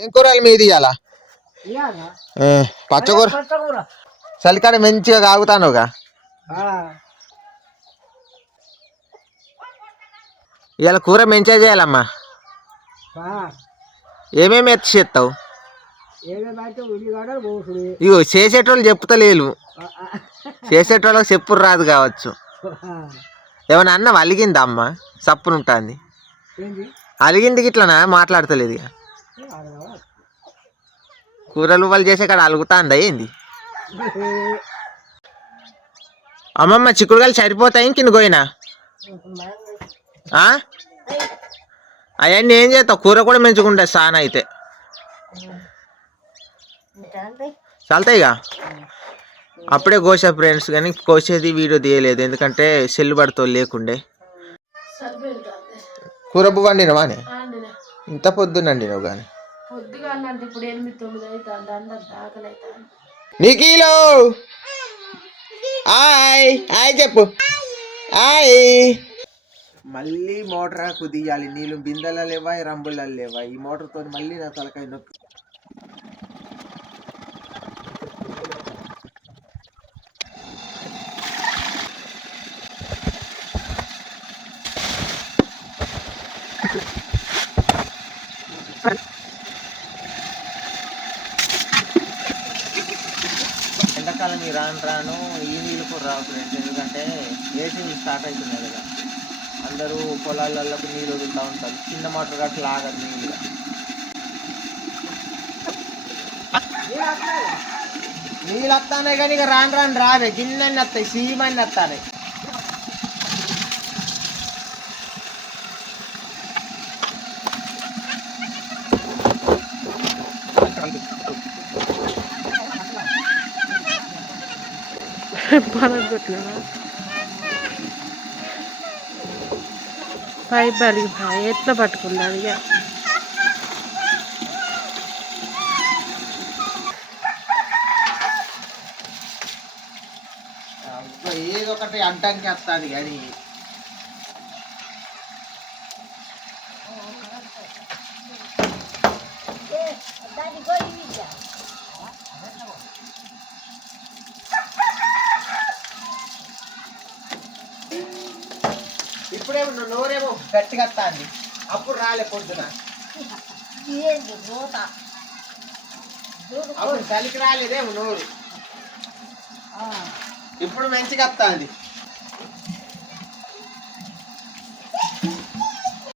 ఏం కూరలు మీది ఇయ్యాలా? పచ్చకూర. చలికాడ మంచిగా కాగుతానుగా ఇవాళ కూర మంచిగా చేయాలమ్మా. ఏమేమి ఎత్తి చేస్తావు? ఇగో చేసేటోళ్ళు చెప్తలేరు చేసేటోళ్ళకి చెప్పుడు రాదు కావచ్చు. ఏమన్నా అన్నం అలిగిందా అమ్మ? సప్పును ఉంటుంది ఏంది? అలిగింది ఇట్లనా మాట్లాడతలేదు ఇక? కూరలు వాళ్ళు చేసే కాడ అలుగుతాందా ఏంది? అమ్మమ్మ చిక్కుడుకాయలు సరిపోతాయి కింద పోయినా? అవన్నీ ఏం చేస్తావు? కూర కూడా మంచుకుంటాయి సాన అయితే. చల్తాయిగా అప్పుడే కోసా ఫ్రెండ్స్ కానీ కోసేది వీడియో తీయలేదు. ఎందుకంటే సెల్ పడుతో లేకుండే. కూర బువ్వ వండినవానే ఇంత పొద్దునండి నువ్వు కానీ. పొద్దుగా అంటే ఇప్పుడు ఎనిమిది తొమ్మిది అవుతుంది అందరు దాఖలు అవుతాను నిఖిలో! హాయ్ హాయ్ చెప్పు. హాయ్. మళ్ళీ మోటార్ కుదియాలి నీళ్ళు బిందెల లేవా రంబుల లేవా ఈ మోటార్తో మళ్ళీ నా తలకాయ నొప్పి ఎండాకాలం ఈ రాను రాను ఈ నీళ్ళు కూడా రావు ఫ్రెండ్స్ ఎందుకంటే ఏసీ స్టార్ట్ అవుతున్నాయి కదా. అందరూ పొలాలలోకి నీళ్ళు వదులుతూ ఉంటారు. చిన్న మోటార్ గట్ల ఆగదు నీళ్ళు. నీళ్ళు వస్తానే కానీ ఇక రాను రాను రావే. గిన్నె వస్తాయి సీమని వస్తాయి పనగొట్టినా పై బలిగిపోయి ఎట్లా పట్టుకుంది అది ఇక ఏదో ఒకటి అంటానికి వస్తుంది కానీ ఇప్పుడేమో నువ్వు నోరేమో గట్టిగా వస్తుంది అప్పుడు రాలే పొద్దున. ఏంది మూత అప్పుడు చలికి రాలేదేమో నోరు. ఆ, ఇప్పుడు మంచిగా వస్తుంది